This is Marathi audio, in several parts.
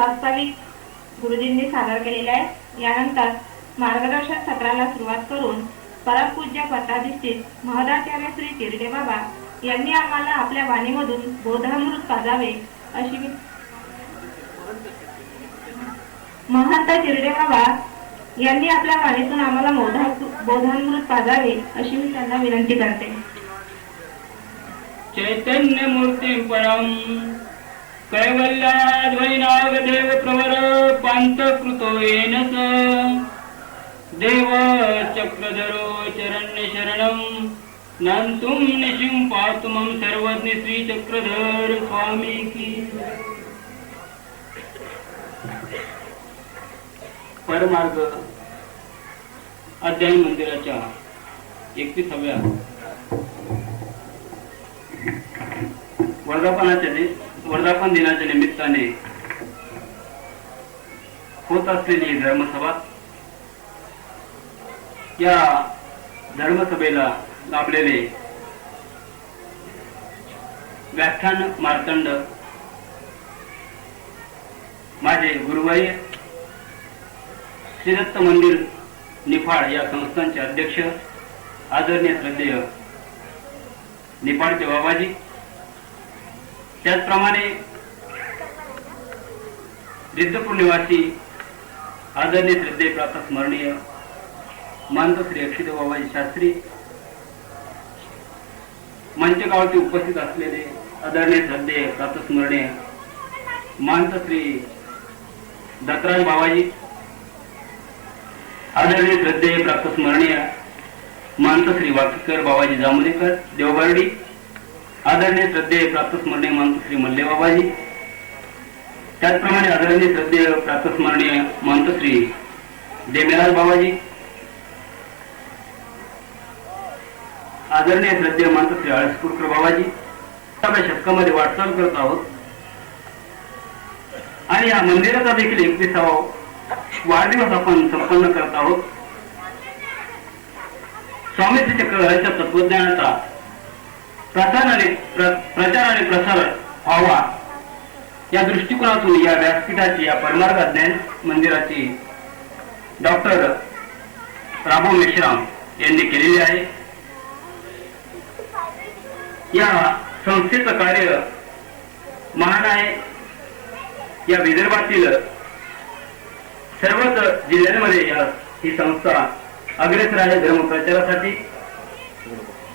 प्रास्ताविक गुरुजींनी सादर केलेले आहे। यानंतर मार्गदर्शन सत्राला सुरुवात करून परमपूज्य पट्टाधीष्ठित महदाचार्य श्री तिरडे बाबा यांनी आम्हाला आपल्या वाणीमधून बोधामृत पाजावे अशी महंत तिरडे बाबा यांनी आपल्या वाणीतून आम्हाला बोधामृत पाजावे अशी मी त्यांना विनंती करते। चैतन्य मूर्ती परम कैवल्याद्वैनागदेव प्रवर पांतकृतो येनस देव चक्रधरो चरण्य शरणं नंतुम निशिं पातुमं सर्वज्ञ श्री चक्रधर स्वामी की। परमार्ग अध्ययन मंदिराच्या 31व्या वर्धापन दिनाच्या निमित्ताने होत असलेली धर्मसभा, या धर्मसभेला लाभलेले व्याख्यान मार्तंड माझे गुरुवर्य श्री दत्त मंदिर निफाड या संस्थांचे अध्यक्ष आदरणीय श्रद्धेय निफाडचे बाबाजी, त्याचप्रमाणे रिद्धपूर निवासी आदरणीय श्रद्धेय प्रातस्मरणीय महंत श्री अक्षिदेव बाबाजी शास्त्री, मंचगावचे उपस्थित असलेले आदरणीय श्रद्धेय प्रातस्मरणीय महंत श्री दत्तराज बाबाजी, आदरणीय श्रद्धेय प्रातस्मरणीय महंत श्री वाकीकर बाबाजी जांभुलेकर देवबर्डी, आदरणीय श्रद्धेय प्रातस्मरणीय महंत श्री मल्ले बाबाजी, त्याचप्रमाणे आदरणीय श्रद्धेय प्रातस्मरणीय महंत श्री देमेराज बाबाजी, आदरणीय श्रद्धेय महंत श्री आळसपूरकर बाबाजी, आपल्या शतकामध्ये वाटचाल करत आहोत आणि या मंदिराचा देखील 31वा वाढदिवस आपण संपन्न करत आहोत। स्वामी श्री चक्रधरांच्या तत्वज्ञानाचा प्रचार आणि प्रसार व्हावा या दृष्टिकोनातून या व्यासपीठाची, या परमार्ग अध्ययन मंदिराची डॉक्टर रामू मेश्राम यांनी केलेली आहे। या संस्थेचं कार्य महान आहे। या विदर्भातील सर्वच जिल्ह्यांमध्ये ही संस्था अग्रेसर आहे धर्म प्रचारासाठी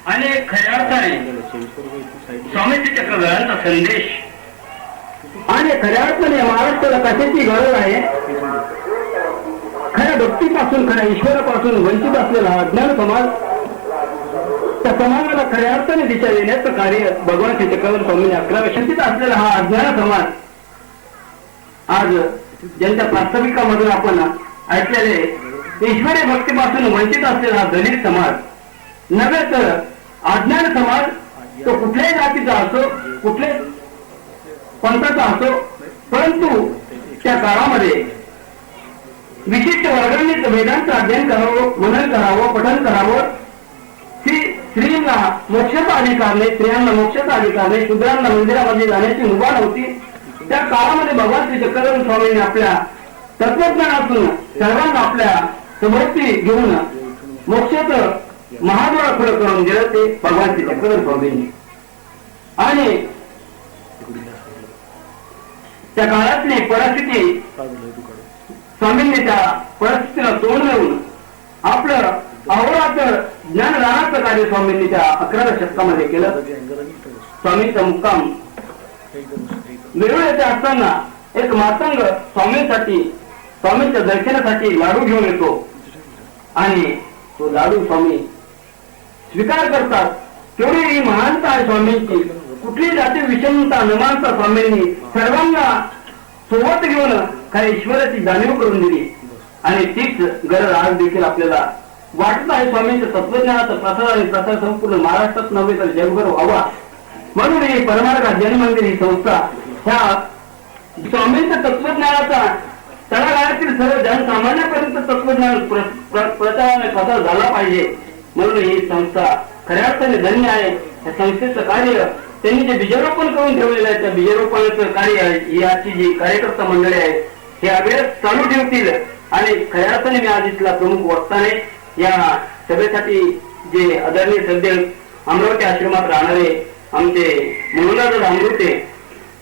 आणि खऱ्या अर्थाने स्वामी श्री चक्रधरांचा संदेश आणि खऱ्या अर्थाने महाराष्ट्राला कशाची गरज आहे, खऱ्या भक्तीपासून, खऱ्या ईश्वरापासून वंचित असलेला हा अज्ञान समाज, त्या समाजाला खऱ्या अर्थाने दिशा देण्याचं कार्य भगवान श्री चक्रधर स्वामींनी 11व्या शतीत असलेला हा अज्ञान समाज आज ज्यांच्या प्रास्ताविकामधून आपण ऐकलेले ईश्वरी भक्तीपासून वंचित असलेला हा दलित समाज नव्हे तर अज्ञान समाज, तो कुठल्याही जातीचा असो, कुठल्याही पंथाचा असो, परंतु त्या काळामध्ये विशिष्ट वर्गांनी वेदांचं अध्ययन करावं, मनन करावं, पठन करावं, स्त्रीला मोक्षाचा अधिकार नाही, स्त्रियांना मोक्षाचा अधिकार नाही, शूद्रांना मंदिरामध्ये जाण्याची मुभा नव्हती। त्या काळामध्ये भगवान श्री चक्रधर स्वामींनी आपल्या तत्वज्ञानातून सर्वांना आपल्या समोरती घेऊन मोक्षाचं महाद्वार खुलं करून दिलं ते भगवान श्री चक्रधर स्वामींनी। आणि त्या काळातली परिस्थिती स्वामींनी त्या परिस्थितीला तोंड देऊन आपलं अहोरात्र ज्ञानदानाचं कार्य स्वामींनी त्या 11व्या शतकामध्ये केलं। स्वामींचा मुक्काम वेरूळ येथे असताना एक मातंग स्वामींसाठी, स्वामींच्या दर्शनासाठी लाडू घेऊन येतो आणि तो लाडू स्वामी स्वीकार करतात। तेवढी ही महानता आहे स्वामींची, कुठली जाती विषमता न मानता स्वामींनी सर्वांना सोबत घेऊन काही ईश्वराची जाणीव करून दिली आणि तीच गरज आज देखील आपल्याला वाटत आहे। स्वामींच्या तत्वज्ञानाचा प्रसार आणि प्रसार संपूर्ण महाराष्ट्रात नव्हे तर जगभर व्हावा म्हणून ही परमार्ग अध्ययन मंदिर ही संस्था ह्या स्वामींच्या तत्वज्ञानाचा तळागाळातील सर्व जनसामान्यापर्यंत तत्वज्ञान प्रचाराने प्रसार झाला पाहिजे म्हणून ही संस्था खऱ्या अर्थाने धन्य आहे। या संस्थेचं कार्य त्यांनी जे बीजारोपण करून ठेवलेलं आहे त्या बीजारोपणाचं कार्य ही आजची जी कार्यकर्ता मंडळी आहेत हे अगेच चालू ठेवतील आणि खऱ्या अर्थाने मी आज इथला प्रमुख वक्ताने या सभेसाठी जे आदरणीय सध्या अमरावती आश्रमात राहणारे आमचे मनोहरदादा अमृते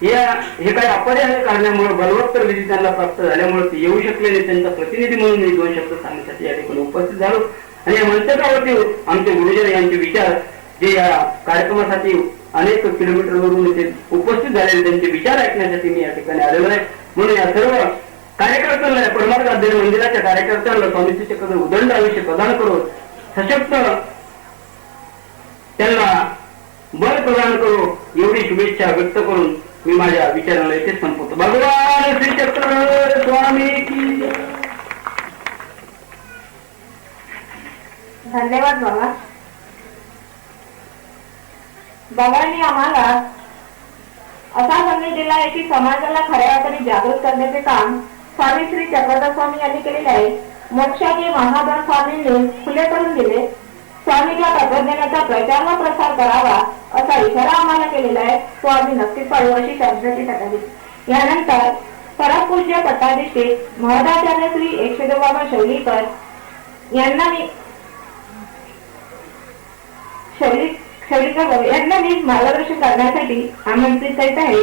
हे काही अपरिहार्य कारणामुळे बलवत्तर विधी त्यांना प्राप्त झाल्यामुळे ते येऊ शकले नाही. त्यांचा प्रतिनिधी म्हणून मी 2 शब्द सांगण्यासाठी या ठिकाणी उपस्थित झालो आणि या मंचावरती आमचे गुरुजन यांचे विचार जे या कार्यक्रमासाठी अनेक किलोमीटरवरून इथे उपस्थित झालेले त्यांचे विचार ऐकण्यासाठी मी या ठिकाणी आलेलो आहे. म्हणून या सर्व कार्यकर्त्यांना परमार्थ अध्ययन मंदिराच्या कार्यकर्त्यांना स्वामीची चक्र उदंड आयुष्य प्रदान करून सशक्त त्यांना बळ प्रदान करू एवढी शुभेच्छा व्यक्त करून मी माझ्या विचाराला इथे संपवतो. भगवान श्री चक्र स्वामी की जय. धन्यवाद बाबा. बाबांनी आम्हाला असा संदेश दिला आहे की समाजाला खऱ्या अर्थाने जागृत करण्याचे काम स्वामी श्री चक्रधर स्वामी यांनी केलेले आहे. मोक्षाचे महादान स्वामींनी खुले करून दिले. स्वामीच्या तत्वज्ञानाचा प्रचार व प्रसार करावा असा इशारा आम्हाला केलेला आहे. तो आम्ही नक्कीच पाळू अशी शासनाची तक्रार. यानंतर परमपूज्य पट्टाधीष्ठित महदाचार्य श्री एकशेदेव बाबा शैलीकर यांना मी मार्गदर्शन करण्यासाठी आमंत्रित करीत आहे.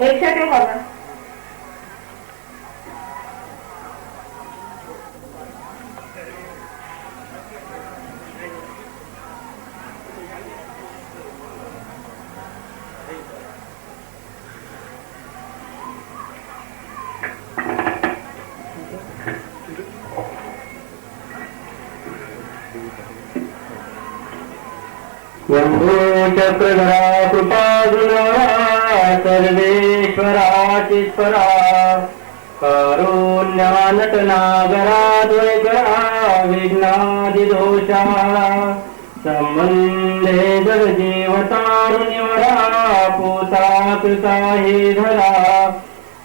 एकशेदेव बाबा. वंदो चक्रधरा कृपागुणा सर्वेश्वराचित्परा कारुण्यानटनागरा द्वैकरा विघ्नादिदोषा संबंधे जगजीवतारुण्यवरा पूता कृता हि धरा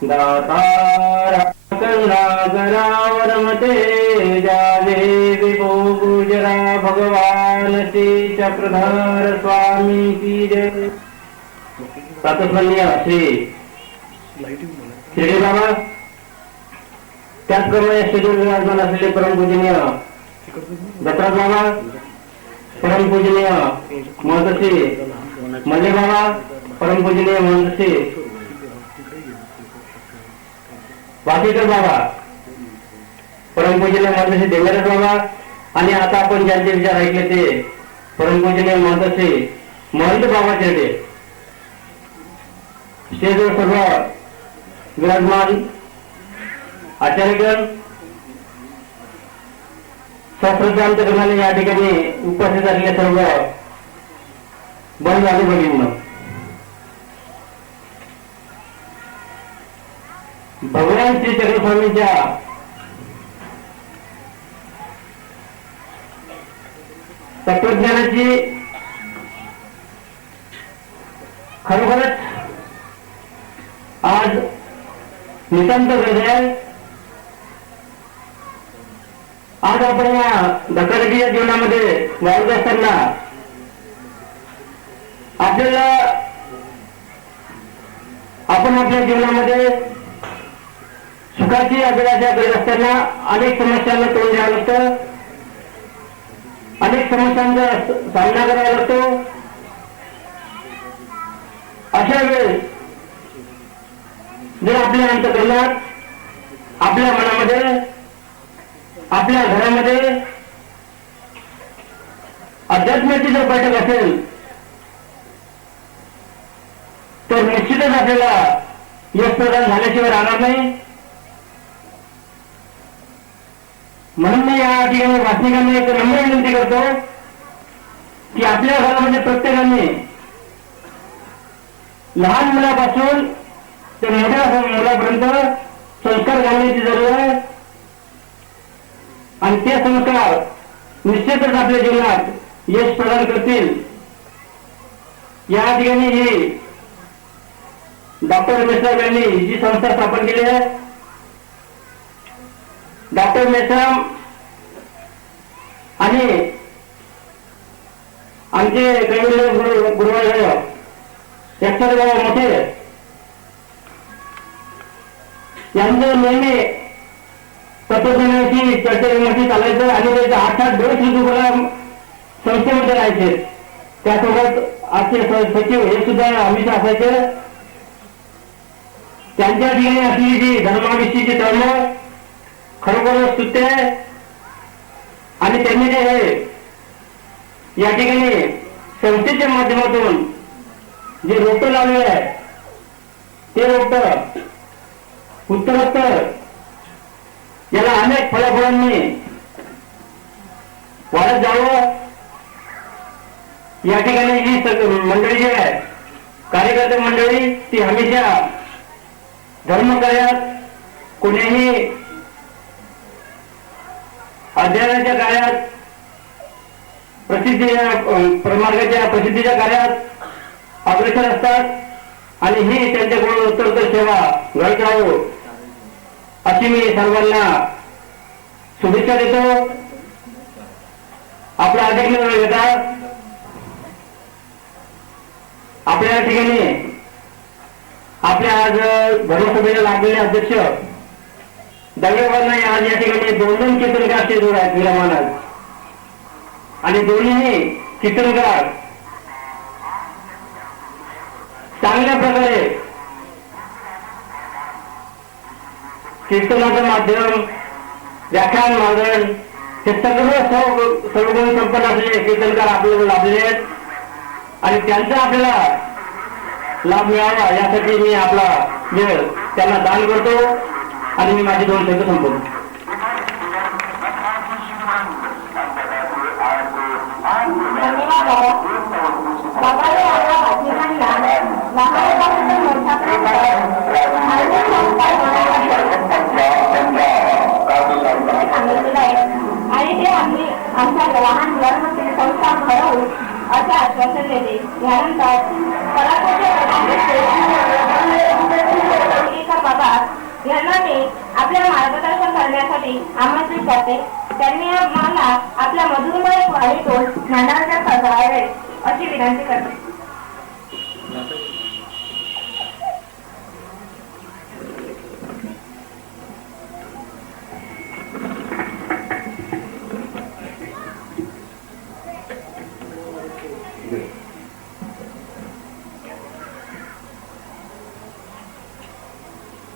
दातारा करुणाकरा वरमते जावे विभो गुजरा भगवान श्री चक्रधर स्वामी की जय. प्रातस्मरणीय श्री शिर्डी बाबा त्याचप्रमाणे शेड्यूल विराजमान असलेले परमपूजनीय दत्तराज बाबा, परमपूजनीय महर्षी मल्ले बाबा, परमपूजनीय महर्षी वाकीकर बाबा, परमपूजनीय महर्षी देवराज बाबा आणि आता आपण ज्यांचे विचार ऐकले ते परमपूजनीय महर्षी महंत बाबा चेडे. स्टेजवर सर्व विराजमान आचार्यगण शास्त्रज्ञांप्रमाणे या ठिकाणी उपस्थित असलेले सर्व बंद झाले भगिनी. भगवान श्री चक्रस्वामींच्या तत्वज्ञानाची खरोखरच आज नितांत गरज आहे. आज आपण या धकाधकीच्या जीवनामध्ये वावरत असताना आपल्याला आपण आपल्या जीवनामध्ये सुखाची अभिलाषा करत असताना अनेक समस्यांना तोंड द्यावं लागतं, अनेक समस्यांचा सामना करावा लागतो. अशा वेळेस जर आपल्या अंतःकरणात, आपल्या मनामध्ये, आपल्या घरामध्ये अध्यात्माची जर बैठक असेल तर निश्चितच आपल्याला यश प्रदान झाल्याशिवाय राहणार नाही. म्हणून मी या ठिकाणी वाचनिकांना एक नम्र विनंती करतो की आपल्या घरामध्ये प्रत्येकाने लहान मुलापासून ते मोठ्या मुलापर्यंत संस्कार घालण्याची जरूर आहे आणि ते संस्कार निश्चितच आपल्या जीवनात यश प्रदान करतील. या ठिकाणी ही डॉक्टर मेश्राम यांनी जी संस्था स्थापन केली आहे, डॉक्टर मेश्राम आणि आमचे कविवर्य गुरुवर्य यक्षर मोठे यांचं नेहमी तत्वज्ञानाची चर्चा विमर्शी चालायचं आणि त्याचे 8-8 दिवस तुम्हाला संस्थेमध्ये राहायचे. त्यासोबत आजचे सचिव हे सुद्धा हमेशा असायचे. त्यांच्या ठिकाणी असलेली जी धर्माविषयीची तळमळ खरोखरच स्तुत्य आहे. आणि त्यांनी जे आहे या ठिकाणी संस्थेच्या माध्यमातून जे रोपं लावलेले आहे ते रोपं उत्तरोत्तर याला अनेक फळाफळांनी वाढत जावं. या ठिकाणी जी मंडळी जी आहे कार्यकर्ते मंडळी ती हमेशा धर्मकार्यात कोणीही अध्ययनाच्या कार्यात प्रमार्गाच्या प्रसिद्धीच्या कार्यात अग्रेसर असतात आणि ही त्यांच्याकडून उत्तरोत्तर सेवा घडत राहो अशी मी सर्वांना शुभेच्छा देतो. आपला अधिक न वेळ घेता आपल्या ठिकाणी आपल्या आज धर्मसभेला लागलेले अध्यक्ष दगडेबाबांना आज या ठिकाणी 2 कीर्तनकार स्टेजवर आहेत विरामान आज. आणि दोन्ही कीर्तनकार चांगल्या प्रकारे कीर्तनाचं माध्यम व्याख्यान मांडण हे सर्वगुण संपन्न असलेले कीर्तनकार आपल्याला लाभलेले आहेत आणि त्यांचा आपल्याला लाभ मिळावा यासाठी मी आपला वेळ त्यांना दान करतो आणि मी माझे 2 शब्द संपवतो. धन्यवाद बाबाने आपला बातमीदारांना लहानपणापासून सांगितलेलं आहे आणि ते आम्ही आमच्या लहान मुलांमध्ये संस्कार घडवू असे आश्वासन देते. यानंतर बाबा यांना मी आपल्या मार्गदर्शन करण्यासाठी आमंत्रित करते. त्यांनी आम्हाला आपल्या मधुरमय वाणीतून ज्ञानाच्या सजावे अशी विनंती करते.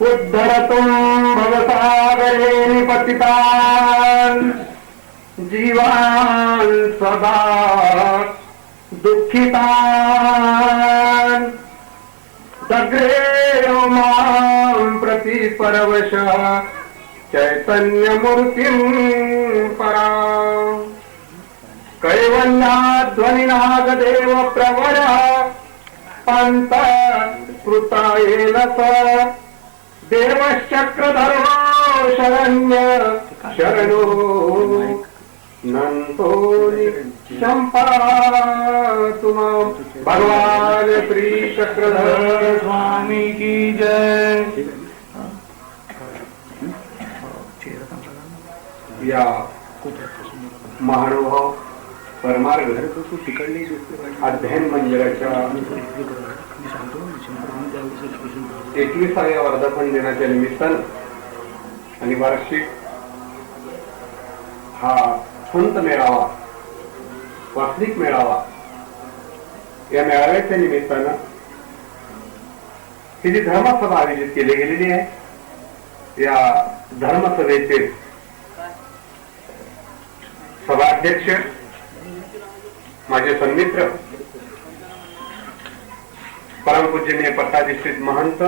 उद्धरतुं भवसागरे निपतितान् जीवान् सदा दुःखितान् दग्रेण मां प्रति परवशः चैतन्यमूर्तिं पराम् कैवल्याध्वनिनागदेव प्रवरः पन्तकृतायेन स देवश्चक्रधरो शरण्य शरणो नंतो संपातु मां. भगवान श्री चक्रधर स्वामी की जय. या महानुभाव परमार्ग अध्ययन मंदिराच्या 21व्या वर्धापन दिनाच्या निमित्तानं आणि वार्षिक हा संत मेळावा वार्षिक मेळावा या मेळाव्याच्या निमित्तानं ही जी धर्मसभा आयोजित केली गेलेली आहे या धर्मसभेचे सभाध्यक्ष माझे सन्मित्र परमपूजनीय पट्टाधिष्ठित महंत